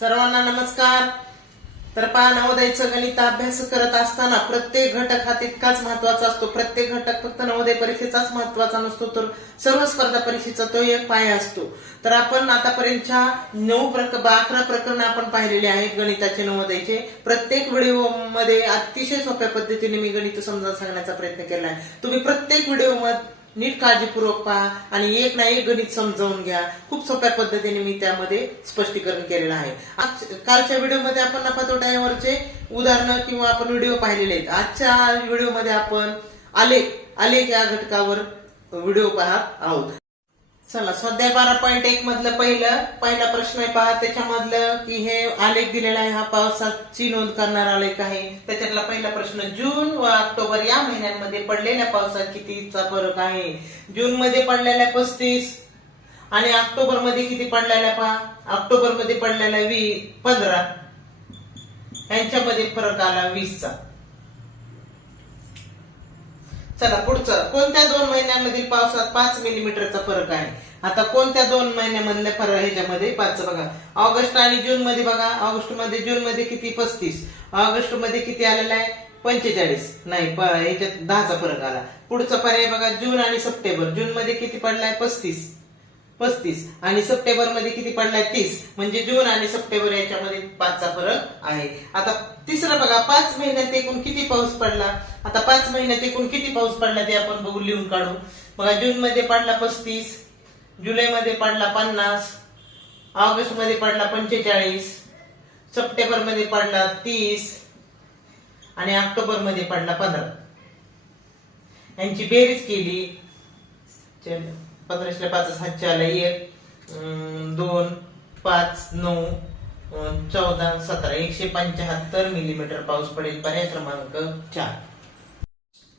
सर्वांना नमस्कार. तर पहा नवोदयचं गणित अभ्यास करत असताना प्रत्येक घटक हा तितकाच महत्त्वाचा असतो. प्रत्येक घटक फक्त नवोदय परीक्षेचाच महत्त्वाचा नसतो तर सर्व स्पर्धा परीक्षेचा तो एक पाय असतो. तर आपण आतापर्यंतच्या नऊ प्रक अकरा प्रकरण आपण पाहिलेले आहेत गणिताचे नवोदयचे. प्रत्येक व्हिडिओमध्ये अतिशय सोप्या पद्धतीने मी गणित समजावून सांगण्याचा प्रयत्न केला आहे तुम्ही प्रत्येक व्हिडिओमध्ये नीट काळजीपूर्वक पहा आणि एक ना एक गणित समजावून घ्या. खूप सोप्या पद्धतीने मी त्यामध्ये स्पष्टीकरण केलेलं आहे. आज कालच्या व्हिडिओमध्ये आपण नफा तोटा उदाहरणं किंवा आपण व्हिडिओ पाहिलेले आहेत. आजच्या व्हिडिओमध्ये आपण आलेख आलेख या घटकावर व्हिडिओ पाहत आहोत. चला स्वाध्याय बारा पॉईंट एक मधलं पहिलं पहिला प्रश्न आहे पहा त्याच्यामधलं की हे आलेख दिलेला आहे हा पावसाची नोंद करणार आलेख आहे. त्याच्यातला पहिला प्रश्न जून व ऑक्टोबर या महिन्यांमध्ये पडलेल्या पावसात कितीचा फरक आहे? जून मध्ये पडलेल्या पस्तीस आणि ऑक्टोबरमध्ये किती पडलेल्या पहा? ऑक्टोबरमध्ये पडलेल्या वी पंधरा. यांच्यामध्ये फरक आला वीसचा. चला पुढचं. कोणत्या दोन महिन्यांमधील पावसात पाच मिलीमीटरचा फरक आहे? आता कोणत्या दोन महिन्यामधल्या फरक ह्याच्यामध्ये? पाच बघा. ऑगस्ट आणि जून मध्ये बघा. ऑगस्टमध्ये जून मध्ये किती? पस्तीस. ऑगस्टमध्ये किती आलेला आहे? पंचेचाळीस. नाही प- ह्याच्यात दहाचा फरक आला. पुढचा पर्याय बघा. जून आणि सप्टेंबर. जून मध्ये किती पडलाय? पस्तीस. पस्तीस. आणि सप्टेंबरमध्ये किती पडलाय? तीस. म्हणजे जून आणि सप्टेंबर याच्यामध्ये पाचचा फरक आहे. आता तिसरं बघा पाच महिन्यात एकूण किती पाऊस पडला? आता पाच महिन्यात एकूण किती पाऊस पडला ते आपण बघू लिहून काढू. बघा जून मध्ये पडला पस्तीस जुलै मध्ये पडला पन्नास ऑगस्टमध्ये पडला पंचेचाळीस सप्टेंबरमध्ये पडला तीस आणि ऑक्टोबरमध्ये पडला पंधरा. यांची बेरीज केली. पंधराशे पाच सातशे आला एक दोन पाच नऊ चौदा सतरा एकशे पंच्याहत्तर मिलीमीटर पाऊस पडेल पर्याय क्रमांक चार.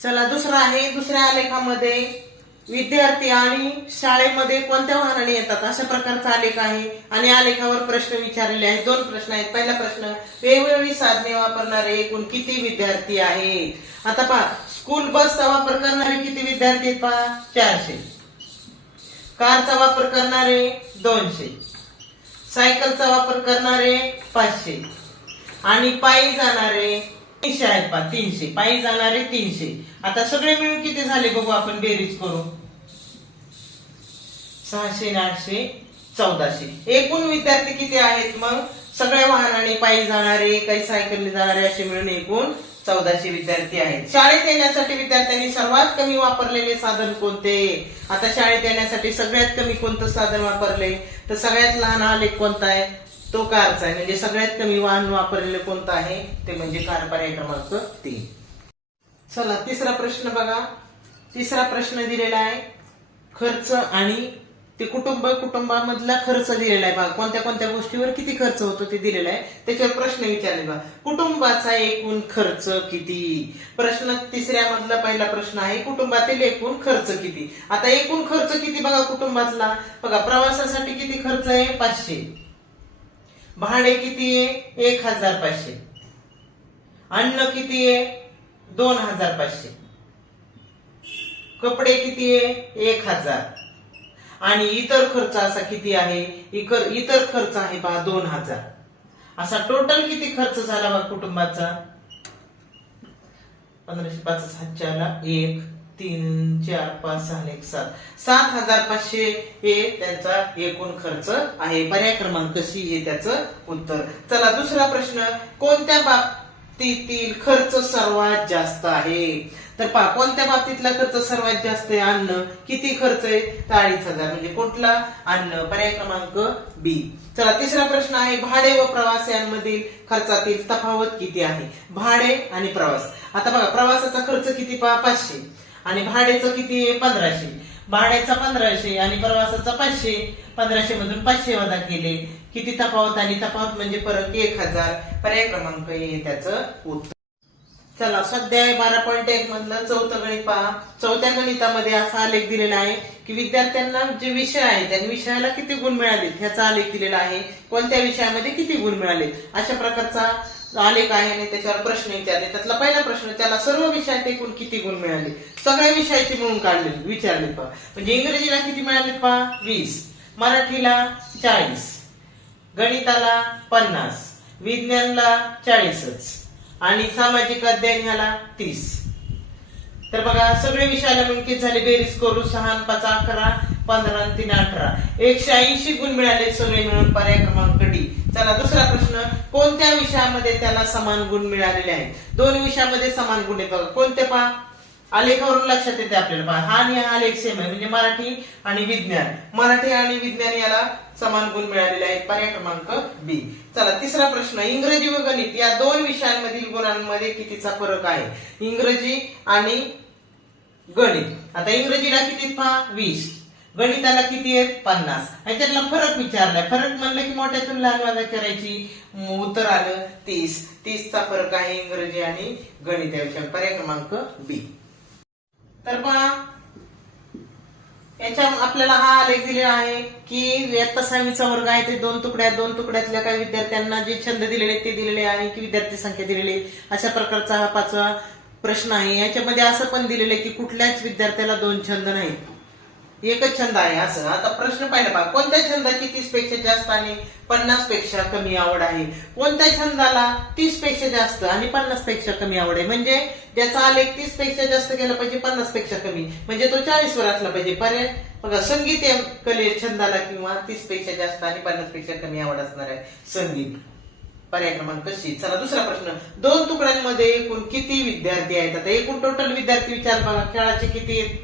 चला दुसरा आहे. दुसऱ्या आलेखामध्ये विद्यार्थी आणि शाळेमध्ये कोणत्या वाहनाने येतात? अशा प्रकारचा आलेख आहे. आणि आलेखावर प्रश्न विचारलेले आहेत. दोन प्रश्न आहेत. पहिला प्रश्न वेगवेगळी साधने वापरणारे एकूण किती विद्यार्थी आहेत? आता पहा स्कूल बसचा वापर करणारे किती विद्यार्थी आहेत पहा? चारशे. कारचा वापर करणारे दोनशे. सायकलचा वापर करणारे पाचशे. आणि पायी जाणारे तीनशे आहेत पा तीनशे. पायी जाणारे तीनशे. आता सगळे मिळून किती झाले बघू आपण बेरीज करू सहाशे आठशे चौदाशे. एकूण विद्यार्थी किती आहेत मग? सगळ्या वाहनाने पायी जाणारे काही सायकलने जाणारे असे मिळून एकूण चौदाशे विद्यार्थी आहेत. शाळेत येण्यासाठी विद्यार्थ्यांनी सर्वात कमी वापरलेले साधन कोणते? आता शाळेत येण्यासाठी सगळ्यात कमी कोणतं साधन वापरले? तर सगळ्यात लहान आलेख कोणता आहे? तो कारचा आहे. म्हणजे सगळ्यात कमी वाहन वापरलेलं कोणतं आहे? ते म्हणजे कार पर्याय क्रमांक तीन. चला तिसरा प्रश्न बघा. तिसरा प्रश्न दिलेला आहे. खर्च आणि ते कुटुंब कुटुंबामधला खर्च दिलेला आहे बघा. कोणत्या कोणत्या गोष्टीवर किती खर्च होतो ते दिलेला आहे. त्याच्यावर प्रश्न विचारले बघा. कुटुंबाचा एकूण खर्च किती? प्रश्न तिसऱ्या मधला पहिला प्रश्न आहे कुटुंबातील एकूण खर्च किती? आता एकूण खर्च किती बघा कुटुंबातला? बघा प्रवासासाठी किती खर्च आहे? पाचशे. भाडे किती आहे? एक हजार पाचशे. अन्न किती आहे? दोन हजार पाचशे. कपडे किती आहे? एक हजार. आणि इतर खर्च असा किती आहे? इकर- इतर खर्च आहे पहा दोन हजार. असा टोटल किती खर्च झाला बा कुटुंबाचा? पंधराशे पाच सातशे आला एक तीन चार पाच सहा एक सात. सात हजार पाचशे हे त्यांचा एकूण खर्च आहे. पर्याय क्रमांक सी हे त्याचं उत्तर. चला दुसरा प्रश्न. कोणत्या बाबतीतील खर्च सर्वात जास्त आहे? तर कोणत्या बाबतीतला खर्च सर्वात जास्त आहे? अन्न. किती खर्च आहे? तर अडीच हजार. म्हणजे कुठला? अन्न. पर्याय क्रमांक बी चला तिसरा प्रश्न आहे भाडे व प्रवास यांमधील खर्चातील तफावत किती आहे? भाडे आणि प्रवास. आता बघा प्रवासाचा खर्च किती? पहा पाचशे. आणि भाड्याचं किती आहे? पंधराशे. भाड्याचा पंधराशे आणि प्रवासाचा पाचशे. पंधराशे मधून पाचशे वजा केले. किती तफावत? आणि तफावत म्हणजे फरक एक हजार. पर्याय क्रमांक हे त्याचं उत्तर. चला स्वाध्याय बारा पॉईंट एक मधलं चौथं गणित पहा. चौथ्या गणितामध्ये असा आलेख दिलेला आहे की विद्यार्थ्यांना जे विषय आहे त्या विषयाला किती गुण मिळालेत ह्याचा आलेख दिलेला आहे. कोणत्या विषयामध्ये किती गुण मिळाले अशा प्रकारचा आलेख आहे आणि त्याच्यावर प्रश्न विचारले. त्यातला पहिला प्रश्न त्याला सर्व विषयात एकूण किती गुण मिळाले? सगळ्या विषयाचे मिळून काढले विचारले पहा. म्हणजे इंग्रजीला किती मिळाले पहा? वीस. मराठीला चाळीस. गणिताला पन्नास. विज्ञानला चाळीसच. आणि सामाजिक अध्ययन ह्याला तीस. तर बघा सगळे विषयाला अंकित झाले. बेरीज करू सहा पाच अकरा पंधरा तीन अठरा. एकशे ऐंशी गुण मिळाले सगळे मिळून पर्याय क्रमांक डी. चला दुसरा प्रश्न. कोणत्या विषयामध्ये त्याला समान गुण मिळालेले आहेत? दोन विषयामध्ये समान गुण आहेत बघा. कोणते पहा? आलेखावरून लक्षात येते आपल्याला. हा आणि हा आलेख सेम आहे. म्हणजे मराठी आणि विज्ञान. मराठी आणि विज्ञान याला समान गुण मिळालेले आहेत. पर्याय क्रमांक बी चला तिसरा प्रश्न. इंग्रजी व गणित या दोन विषयांमधील गुणांमध्ये कितीचा फरक आहे? इंग्रजी आणि गणित. आता इंग्रजीला किती पहा? वीस. गणिताला किती आहेत? पन्नास. ह्याच्यातला फरक विचारलाय. फरक म्हणलं की मोठ्यातून लहान वाजा करायची. उत्तर आलं तीस. तीसचा फरक आहे इंग्रजी आणि गणित या पर्याय क्रमांक बी तर पहा. याच्या आपल्याला हा आलेख दिलेला आहे की इयत्ता सहावीचा वर्ग आहे. ते दोन तुकड्यात दोन तुकड्यातल्या काही विद्यार्थ्यांना जे छंद दिलेले ते दिलेले आहे की विद्यार्थी संख्या दिलेली आहे. अशा प्रकारचा हा पाचवा प्रश्न आहे. याच्यामध्ये असं पण दिलेलं आहे की कुठल्याच विद्यार्थ्याला दोन छंद नाही एकच छंद आहे असं. आता प्रश्न पाहिला पहा कोणत्या छंदाची तीसपेक्षा जास्त आणि पन्नासपेक्षा कमी आवड आहे? कोणत्या छंदाला तीसपेक्षा जास्त आणि पन्नासपेक्षा कमी आवड आहे? म्हणजे ज्याचा आलेख तीसपेक्षा जास्त गेला पाहिजे पन्नासपेक्षा कमी. म्हणजे तो चाळीस वर असला पाहिजे. पर्याय? बघा संगीत या कले छंदाला किंवा तीसपेक्षा जास्त आणि पन्नासपेक्षा कमी आवड असणार आहे. संगीत. पर्याय क्रमांक सी. चला दुसरा प्रश्न. दोन तुकड्यांमध्ये एकूण किती विद्यार्थी आहेत? आता एकूण टोटल विद्यार्थी विचार बघा. खेळाचे किती आहेत?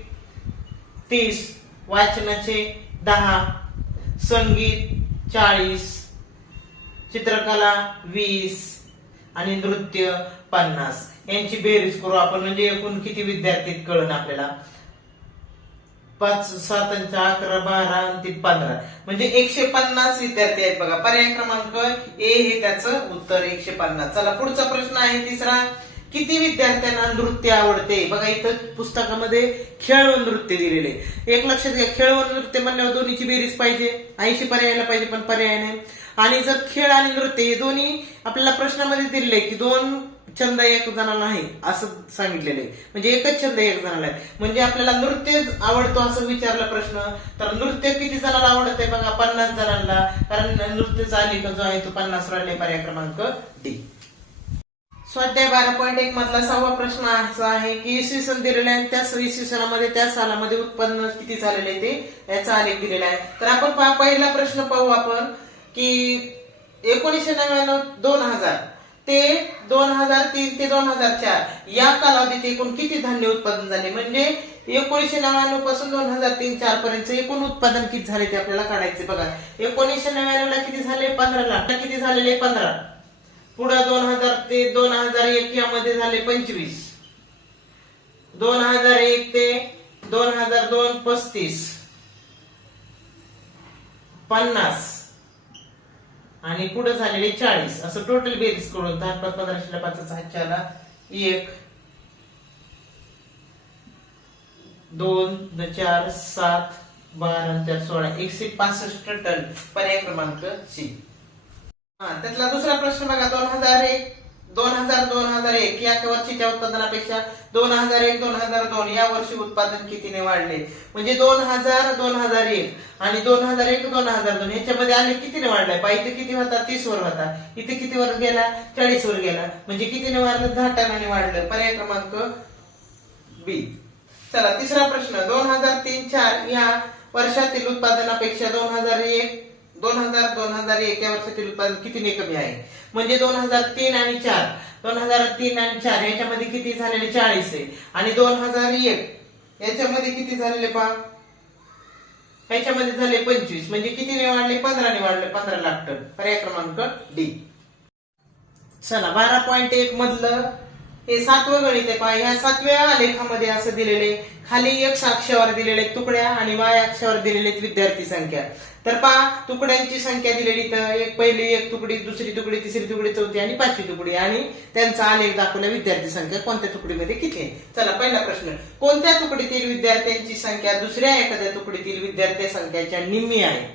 तीस. वाचनाचे दहा संगीत चाळीस चित्रकला वीस आणि नृत्य पन्नास. यांची बेरीज करू आपण. म्हणजे एकूण किती विद्यार्थी कळण आपल्याला? पाच सात अकरा बारा आणि तीन पंधरा. म्हणजे एकशे पन्नास विद्यार्थी आहेत बघा. पर्याय क्रमांक ए हे त्याचं उत्तर एकशे पन्नास. चला पुढचा प्रश्न आहे तिसरा. किती विद्यार्थ्यांना नृत्य आवडते? बघा इथं पुस्तकामध्ये खेळ व नृत्य दिलेले एक लक्षात घ्या खेळ व नृत्य म्हणल्यावर दोन्हीची बेरीज पाहिजे. ऐंशी पर्यायला पाहिजे पण पर्याय नाही. आणि जर खेळ आणि नृत्य हे दोन्ही आपल्याला प्रश्नामध्ये दिलेले की दोन छंद एक जणाला आहे असं सांगितलेलं आहे. म्हणजे एकच छंद एक जणाला आहे. म्हणजे आपल्याला नृत्य आवडतो असं विचारला प्रश्न तर नृत्य किती जणाला आवडत आहे बघा पन्नास जणांना. कारण नृत्यचा आलेख जो आहे तो पन्नास राहिले पर्याय क्रमांक डी. स्वाध्याय बारा पॉईंट एक मधला सहावा प्रश्न असा आहे की इसवी सन दिलेला आहे आणि त्या इसवी सणामध्ये त्या सालामध्ये उत्पन्न किती झालेले आहे ते याचा आलेख दिलेला आहे. तर आपण पहिला प्रश्न पाहू आपण की एकोणीसशे नव्याण्णव दोन हजार ते दोन हजार तीन ते दोन हजार चार या कालावधीत एकूण किती धान्य उत्पादन झाले? म्हणजे एकोणीसशे नव्याण्णवपासून दोन हजार तीन चार पर्यंत एकूण उत्पादन किती झाले ते आपल्याला काढायचे बघा. एकोणीसशे नव्याण्णव ला किती झाले? पंधरा लाख किती झालेले? पंधरा. पुढे दोन हजार ते दोन हजार एक यामध्ये झाले पंचवीस. दोन हजार एक ते दोन हजार दोन पस्तीस. पन्नास. आणि पुढे झालेले चाळीस. असं टोटल बेरीज करून दहा पाच पंधराशेला पाच हातच्याला एक. दोन द चार सात बारा चार सोळा. एकशे पासष्ट टन पर्याय क्रमांक सी. त्यातला दुसरा प्रश्न बघा दोन हजार एक दोन हजार दोन हजार एक या वर्षीच्या उत्पादनापेक्षा दोन हजार एक दोन हजार दोन या वर्षी उत्पादन कितीने वाढले? म्हणजे दोन हजार दोन हजार एक आणि दोन हजार एक दोन हजार दोन याच्यामध्ये आले कितीने वाढलाय पा इथे किती होता? तीस वर होता. इथे किती वर गेला? चाळीस वर गेला. म्हणजे कितीने वाढलं? दहा टनाने वाढलं. पर्याय क्रमांक बी. चला तिसरा प्रश्न. दोन हजार तीन चार या वर्षातील उत्पादनापेक्षा दोन हजार एक दोन हजार दोन हजार एक या वर्षातील उत्पादन कितीने कमी आहे? म्हणजे दोन हजार तीन आणि चार. दोन हजार तीन आणि चार याच्यामध्ये किती झालेले चाळीस आहे? आणि दोन हजार एक याच्यामध्ये किती झालेले पहा? याच्यामध्ये झाले पंचवीस. म्हणजे कितीने वाढले? पंधराने वाढले. पंधरा लाख टन. पर्याय क्रमांक डी. चला बारा पॉईंट एक मधलं हे सातवं गणित आहे पहा. ह्या सातव्या आलेखामध्ये असं दिलेले खाली एक अक्षावर दिलेले तुकड्या आणि वाय अक्षावर दिलेले विद्यार्थी संख्या. तर पहा तुकड्यांची संख्या दिलेली तर एक पहिली एक तुकडी दुसरी तुकडी तिसरी तुकडी चौथी आणि पाचवी तुकडी. आणि त्यांचा आलेख दाखवला विद्यार्थी संख्या कोणत्या तुकडीमध्ये किती आहे? चला पहिला प्रश्न. कोणत्या तुकडीतील विद्यार्थ्यांची संख्या दुसऱ्या एखाद्या तुकडीतील विद्यार्थी संख्याच्या निम्मी आहे?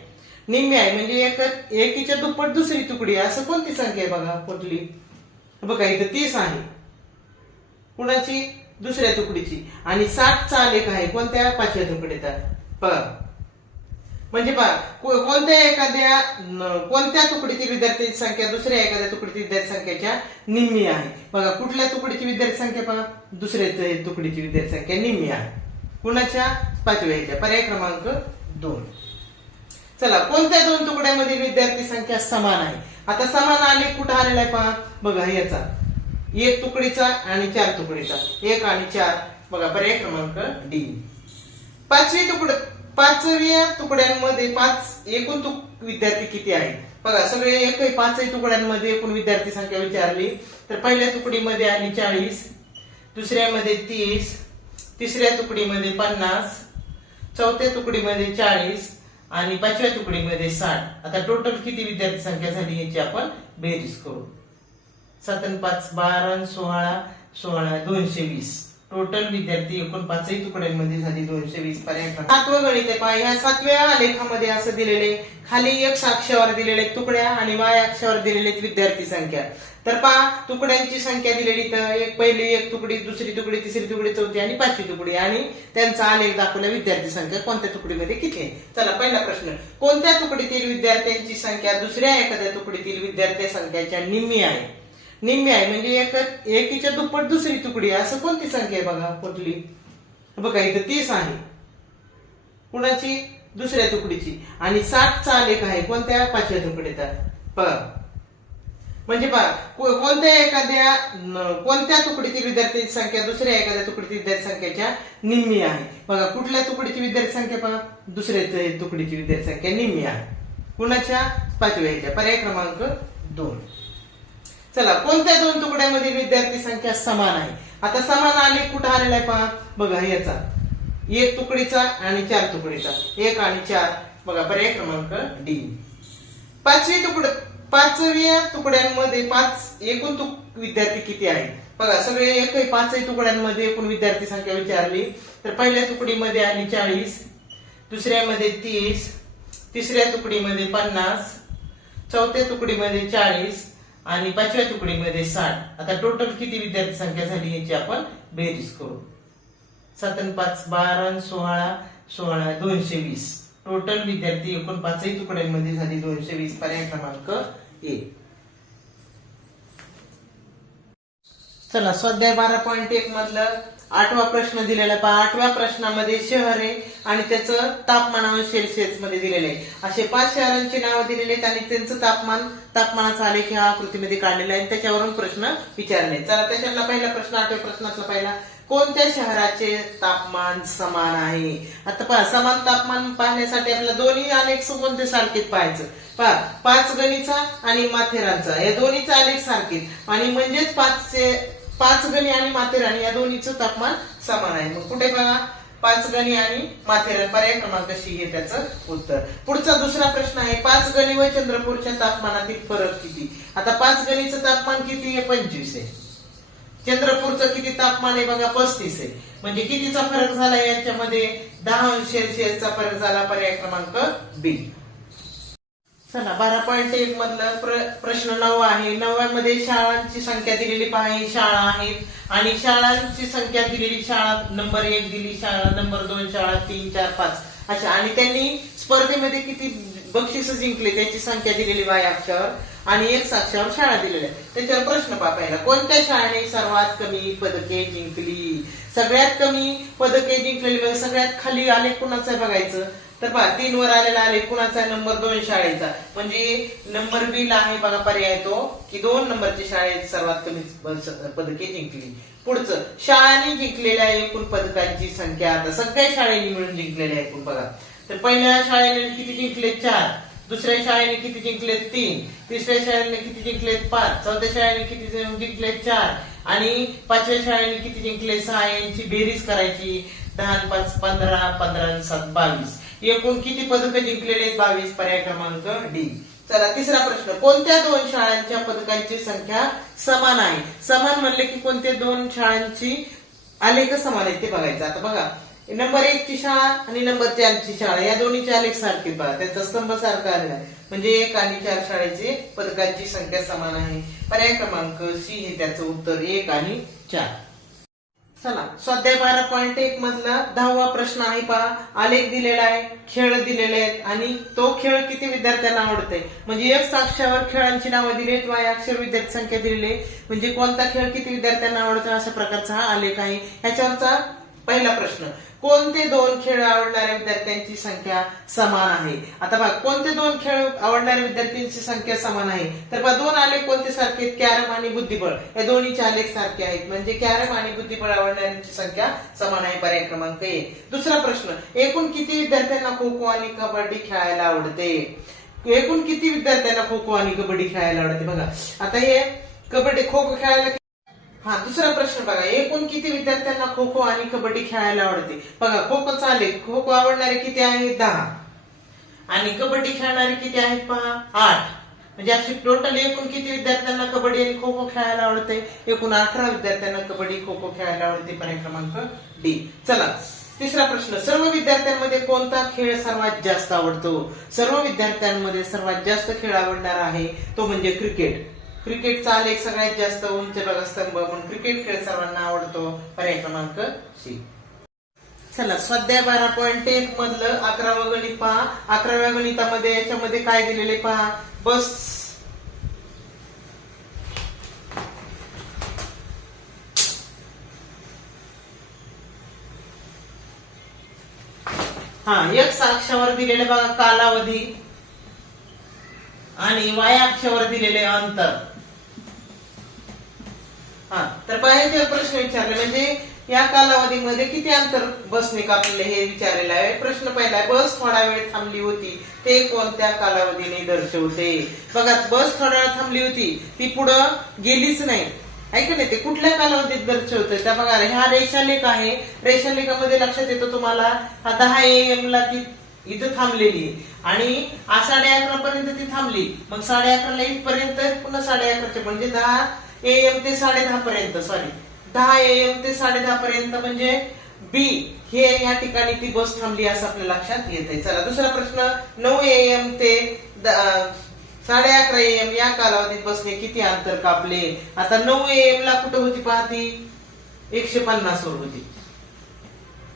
निम्मी आहे म्हणजे एक एकीच्या दुप्पट दुसरी तुकडी आहे. असं कोणती संख्या आहे बघा कुठली? बघा इथं तीस आहे. कुणाची? दुसऱ्या तुकडीची. आणि साठचा आलेख आहे कोणत्या? पाचव्या तुकडीचा. प म्हणजे पहा कोणत्या एखाद्या कोणत्या तुकडीतील विद्यार्थ्यांची संख्या दुसऱ्या एखाद्या तुकडीतील विद्यार्थी संख्येच्या निम्मी आहे? बघा कुठल्या तुकडीची विद्यार्थी संख्या पहा? दुसऱ्या तुकडीची विद्यार्थी संख्या निम्मी आहे. कुणाच्या? पाचव्या ह्याच्या. पर्याय क्रमांक दोन. चला कोणत्या दोन तुकड्यामधील विद्यार्थी संख्या समान आहे? आता समान आले कुठं आलेला आहे पहा? बघा याचा एक तुकडीचा आणि चार तुकडीचा. एक आणि चार. बघा पर्याय क्रमांक डी. पाचवी तुकड पाचव्या तुकड्यांमध्ये पाच एकूण तुक विद्यार्थी किती आहेत? बघा सगळे एकही पाचही तुकड्यांमध्ये एकूण विद्यार्थी संख्या विचारली तर पहिल्या तुकडीमध्ये आली चाळीस दुसऱ्यामध्ये तीस तिसऱ्या तुकडीमध्ये पन्नास चौथ्या तुकडीमध्ये चाळीस आणि पाचव्या तुकडीमध्ये साठ. आता टोटल किती विद्यार्थी संख्या झाली याची आपण बेरीज करू. सात पाच बारा सोळा सोळा दोनशे वीस. टोटल विद्यार्थी एकूण पाचही तुकड्यांमध्ये झाली दोनशे वीस पर्यंत. सातवं गणित आहे पहा ह्या सातव्या आलेखामध्ये असं दिलेले खाली एक अक्षावर दिलेले तुकड्या आणि वाय अक्षावर दिलेले विद्यार्थी संख्या. तर पहा तुकड्यांची संख्या दिलेली तर एक पहिली एक तुकडी दुसरी तुकडी तिसरी तुकडी चौथी आणि पाचवी तुकडी. आणि त्यांचा आलेख दाखवला विद्यार्थी संख्या कोणत्या तुकडीमध्ये किती आहे? चला पहिला प्रश्न. कोणत्या तुकडीतील विद्यार्थ्यांची संख्या दुसऱ्या एखाद्या तुकडीतील विद्यार्थी संख्याच्या निम्मी आहे? निम्मी आहे. म्हणजे एक एकीच्या दुप्पट दुसरी तुकडी आहे. असं कोणती संख्या आहे बघा कुठली? बघा इथं तीस आहे. कुणाची? दुसऱ्या तुकडीची. आणि साठचा आलेख आहे. कोणत्या? पाचव्या तुकडीचा. बघा म्हणजे बघा कोणत्या एखाद्या कोणत्या तुकडीची विद्यार्थ्यांची संख्या दुसऱ्या एखाद्या तुकडीची विद्यार्थी संख्येच्या निम्मी आहे? बघा कुठल्या तुकडीची विद्यार्थी संख्या बघा दुसऱ्या तुकडीची विद्यार्थी संख्या निम्मी आहे. कुणाच्या? पाचव्या ह्याच्या. पर्याय क्रमांक दोन. चला कोणत्या दोन तुकड्यामधील विद्यार्थी संख्या समान आहे? आता समान आलेख कुठं आलेला आहे पहा? बघा याचा. एक तुकडीचा आणि चार तुकडीचा. एक आणि चार. बघा पर्याय क्रमांक डी. पाचवी तुकड पाचव्या तुकड्यांमध्ये पाच एकूण तुक विद्यार्थी किती आहेत? बघा सगळे एकही पाचही तुकड्यांमध्ये एकूण विद्यार्थी संख्या विचारली. तर पहिल्या तुकडीमध्ये आली चाळीस दुसऱ्यामध्ये तीस तिसऱ्या तुकडीमध्ये पन्नास चौथ्या तुकडीमध्ये चाळीस आणि पाचव्या तुकडीमध्ये साठ. आता टोटल किती विद्यार्थी संख्या झाली याची आपण बेरीज करू. सात पाच बारा सोळा सोळा दोनशे वीस. टोटल विद्यार्थी एकूण पाचही तुकड्यांमध्ये झाली दोनशे वीस पर्याय क्रमांक एक. चला स्वाध्याय बारा पॉईंट एक मधलं. आठवा प्रश्न दिलेला पहा. आठव्या प्रश्नामध्ये शहरे आणि त्याचं तापमानावर सेल्सिअसमध्ये दिलेलं आहे. असे पाच शहरांची नावं दिलेली आहेत आणि त्यांचं तापमान तापमानाचा आलेख ह्या आकृतीमध्ये काढलेला आहे. आणि त्याच्यावरून प्रश्न विचारले चला त्याच्यातला पहिला प्रश्न आठव्या प्रश्नातला पहिला. कोणत्या शहराचे तापमान समान आहे? आता पहा समान तापमान पाहण्यासाठी आपल्याला दोन्ही अनेक कोणते सारखेच पाहायचं. पहा पाच गणीचा आणि माथेरानचा. या दोन्हीचा अनेक सारखेच. आणि म्हणजेच पाचचे पाच गणी आणि माथेरान या दोन्हीचं तापमान समान आहे. मग कुठे बघा? पाच गणी आणि माथेरान. पर्याय क्रमांक शी हे त्याचं उत्तर. पुढचा दुसरा प्रश्न आहे पाच गणी व चंद्रपूरच्या तापमानातील फरक किती? आता पाच गणीचं तापमान किती आहे? पंचवीस आहे. चंद्रपूरचं किती तापमान आहे बघा? पस्तीस आहे. म्हणजे कितीचा फरक झाला यांच्यामध्ये? दहा अंश सेल्सिअसचा फरक झाला पर्याय क्रमांक बी. चला बारा पॉईंट एक मधलं प्र- प्रश्न नऊ आहे. नवव्यामध्ये शाळांची संख्या दिलेली पहा शाळा आहेत आणि शाळांची संख्या दिलेली शाळा नंबर एक दिली शाळा नंबर दोन शाळा तीन चार पाच. अच्छा आणि त्यांनी स्पर्धेमध्ये किती बक्षीस जिंकले त्याची संख्या दिलेली वाय अक्षावर आणि एक साक्षावर शाळा दिलेल्या त्याच्यावर प्रश्न पापायला कोणत्या शाळेने सर्वात कमी पदके जिंकली? सगळ्यात कमी पदके जिंकलेली सगळ्यात खाली आले कुणाचं बघायचं? तर पहा तीन वर आलेला आहे कुणाचा नंबर दोन शाळेचा. म्हणजे नंबर बी ला आहे बघा पर्याय तो की दोन नंबरची शाळेत सर्वात कमी पदके जिंकली. पुढचं शाळांनी जिंकलेल्या एकूण पदकांची संख्या आता सगळ्या शाळेने मिळून जिंकलेल्या एकूण बघा. तर पहिल्या शाळेने किती जिंकले? चार. दुसऱ्या शाळेने किती जिंकले? तीन. तिसऱ्या शाळेने किती जिंकले? पाच. चौथ्या शाळेने किती जिंकले? चार. आणि पाचव्या शाळेने किती जिंकले? सहा. यांची बेरीज करायची. दहा पाच पंधरा पंधरा सात बावीस. एकूण किती पदक जिंकलेले आहेत बावीस पर्याय क्रमांक डी? चला तिसरा प्रश्न. कोणत्या दोन शाळांच्या पदकांची संख्या समान आहे? समान म्हणले की कोणत्या दोन शाळांची आलेख समान आहेत ते बघायचं. आता बघा नंबर एक ची शाळा आणि नंबर चारची शाळा या दोन्हीचे आलेख सारखे पहा. त्याचा स्तंभ सारखा आलेला आहे. म्हणजे एक आणि चार शाळेचे पदकांची संख्या समान आहे. पर्याय क्रमांक सी हे त्याचं उत्तर एक आणि चार. चला. स्वाध्याय बारा पॉईंट एक मधला दहावा प्रश्न आहे पहा. आलेख दिलेला आहे खेळ दिलेले आहेत आणि तो खेळ किती विद्यार्थ्यांना आवडते म्हणजे एक साक्षावर खेळांची नावं दिली आहेत वाय अक्षर विद्यार्थी संख्या दिलेली आहे. म्हणजे कोणता खेळ किती विद्यार्थ्यांना आवडतो अशा प्रकारचा हा आलेख आहे. ह्याच्यावरचा पहिला प्रश्न. कोणते दोन खेळ आवडणाऱ्या विद्यार्थ्यांची संख्या समान आहे? आता बघा कोणते दोन खेळ आवडणाऱ्या विद्यार्थ्यांची संख्या समान आहे? तर बघा दोन आलेख कोणते सारखे आहेत? कॅरम आणि बुद्धिबळ. या दोन्हीचे आलेख सारखे आहेत. म्हणजे कॅरम आणि बुद्धिबळ आवडणाऱ्यांची संख्या समान आहे पर्याय क्रमांक एक. दुसरा प्रश्न एकूण किती विद्यार्थ्यांना खो खो आणि कबड्डी खेळायला आवडते? एकूण किती विद्यार्थ्यांना खो खो आणि कबड्डी खेळायला आवडते? बघा आता हे कबड्डी खो खो खेळायला हा दुसरा प्रश्न बघा. एकूण किती विद्यार्थ्यांना खो खो आणि कबड्डी खेळायला आवडते? बघा खो खो चालेल. खो खो आवडणारे किती आहेत? दहा. आणि कबड्डी खेळणारे किती आहेत पहा? आठ. म्हणजे असे टोटल एकूण किती विद्यार्थ्यांना कबड्डी आणि खो खो खेळायला आवडते? एकूण अठरा विद्यार्थ्यांना कबड्डी खो खो खेळायला आवडते. पर्याय क्रमांक डी. चला. तिसरा प्रश्न. सर्व विद्यार्थ्यांमध्ये कोणता खेळ सर्वात जास्त आवडतो? सर्व विद्यार्थ्यांमध्ये सर्वात जास्त खेळ आवडणारा आहे? तो म्हणजे क्रिकेट. क्रिकेटचा आलेख सगळ्यात जास्त उंच बघा स्तंभ म्हणून क्रिकेट खेळ सर्वांना आवडतो पर्याय क्रमांक सी. चला स्वाध्याय बारा पॉईंट एक मधलं अकरावं गणित पहा. अकराव्या गणितामध्ये याच्यामध्ये काय दिलेले पहा? बस. हा एक अक्षावर दिलेले बघा कालावधी आणि वाय अक्षावर दिलेले अंतर. हा तर पायाचे प्रश्न विचारले म्हणजे या कालावधीमध्ये किती अंतर बसने कापलेले हे विचारलेलं आहे? प्रश्न पहिला बस थोडा वेळ थांबली होती ते कोणत्या कालावधीने दर्शवते? बघा बस थोडा वेळ थांबली होती ती पुढं गेलीच नाही. आहे का नाही? ते कुठल्या कालावधीत दर्शवते? त्या बघा हा रेषालेख आहे. रेषालेखामध्ये लक्षात येतो तुम्हाला हा दहा एम ला ती इथं थांबलेली आणि साडे अकरा पर्यंत ती थांबली. मग साडे अकराला इथपर्यंत पुन्हा साडे अकराचे म्हणजे दहा एम ते साडे दहा पर्यंत सॉरी दहा एम ते साडे दहा पर्यंत म्हणजे बी हे या ठिकाणी ती बस थांबली असं आपल्या लक्षात येत आहे चला दुसरा प्रश्न. नऊ एम ते साडे अकरा एम या कालावधीत बसने किती अंतर कापले? आता नऊ एम ला कुठं होती पाहती? एकशे पन्नास वर होती.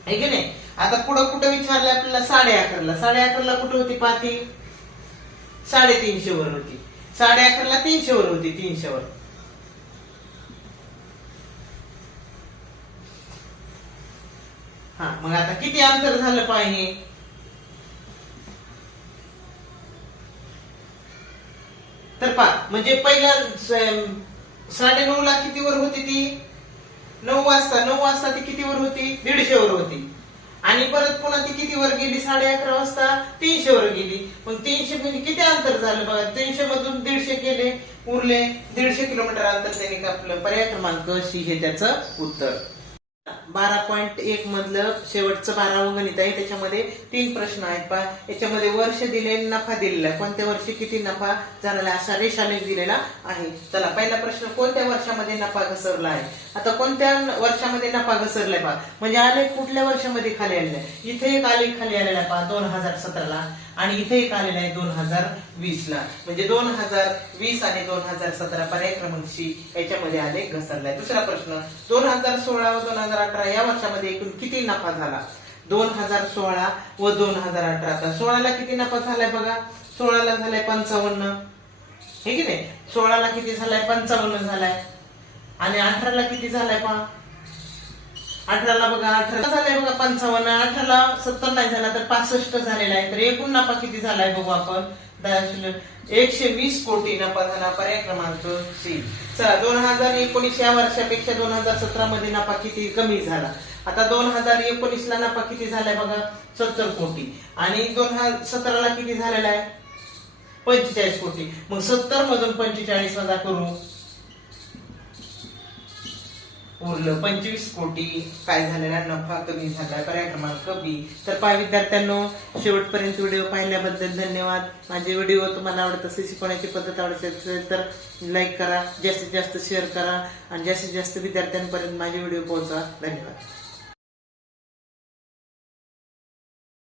आहे की नाही? आता पुढं कुठं विचारलं आपल्याला? साडे अकराला. साडे अकराला कुठं होती पाहती? साडेतीनशे वर होती. साडे अकराला तीनशे वर होती तीनशे वर. हा मग आता किती अंतर झालं पाहिजे तर पा म्हणजे पहिलं साडे नऊ ला किती वर होती ती? नऊ वाजता नऊ वाजता ती किती वर होती? दीडशे वर होती. आणि परत पुन्हा ती किती वर गेली? साडे अकरा वाजता तीनशे वर गेली. मग तीनशे म्हणजे किती अंतर झालं बघा? तीनशे मधून दीडशे केले उरले. दीडशे किलोमीटर अंतर त्यांनी कापलं. पर्याय क्रमांक सी हे त्याचं उत्तर. बारा पॉईंट एक मधलं शेवटचं बारावं गणित आहे. त्याच्यामध्ये तीन प्रश्न आहेत. पहा याच्यामध्ये वर्ष दिले नफा दिलेला आहे. कोणत्या वर्षी किती नफा झालेला आहे? असा रेषालेख दिलेला आहे. चला पहिला प्रश्न कोणत्या वर्षामध्ये नफा घसरला आहे? आता कोणत्या वर्षामध्ये नफा घसरलाय? पहा म्हणजे आलेख कुठल्या वर्षामध्ये खाली आलेला आहे? इथे एक आलेख खाली आलेला पहा दोन हजार सतराला. आणि इथे एक आलेला आहे दोन हजार वीस ला. म्हणजे दोन हजार वीस आणि दोन हजार सतरा पर्याय क्रमांकशी याच्यामध्ये आले घसरलाय. दुसरा प्रश्न दोन हजार सोळा व दोन हजार अठरा या वर्षामध्ये एकूण किती नफा झाला? दोन हजार सोळा व दोन हजार अठरा. आता सोळाला किती नफा झालाय बघा? सोळाला झालाय पंचावन्न. हे की नाही? सोळाला किती झालाय? पंचावन्न झालाय. आणि अठराला किती झालाय पहा? अठराला बघा अठरा झालाय बघा पंचावन्न अठराला सत्तर नाही झाला तर पासष्ट झालेला आहे. तर एकूण नफा किती झालाय बघू आपण? दहा एकशे वीस कोटी नफा झाला पर्याय क्रमांक सी चला दोन हजार एकोणीस या वर्षापेक्षा दोन हजार सतरा मध्ये नफा किती कमी झाला? आता दोन हजार एकोणीस ला नफा किती झालाय बघा? सत्तर कोटी. आणि दोन हजार सतराला किती झालेला आहे? पंचेचाळीस कोटी. मग सत्तर मधून पंचेचाळीस वजा करू. उरलं पंचवीस कोटी काय झालेला नफा कमी झाला पर्याय क्रमांक बी तर पाय विद्यार्थ्यांनो शेवटपर्यंत व्हिडिओ पाहिल्याबद्दल धन्यवाद. माझे व्हिडिओ तुम्हाला आवडत असेल शिकवण्याची पद्धत आवडत असेल तर लाईक करा जास्तीत जास्त शेअर करा आणि जास्तीत जास्त विद्यार्थ्यांपर्यंत माझे व्हिडिओ पोहोचा धन्यवाद.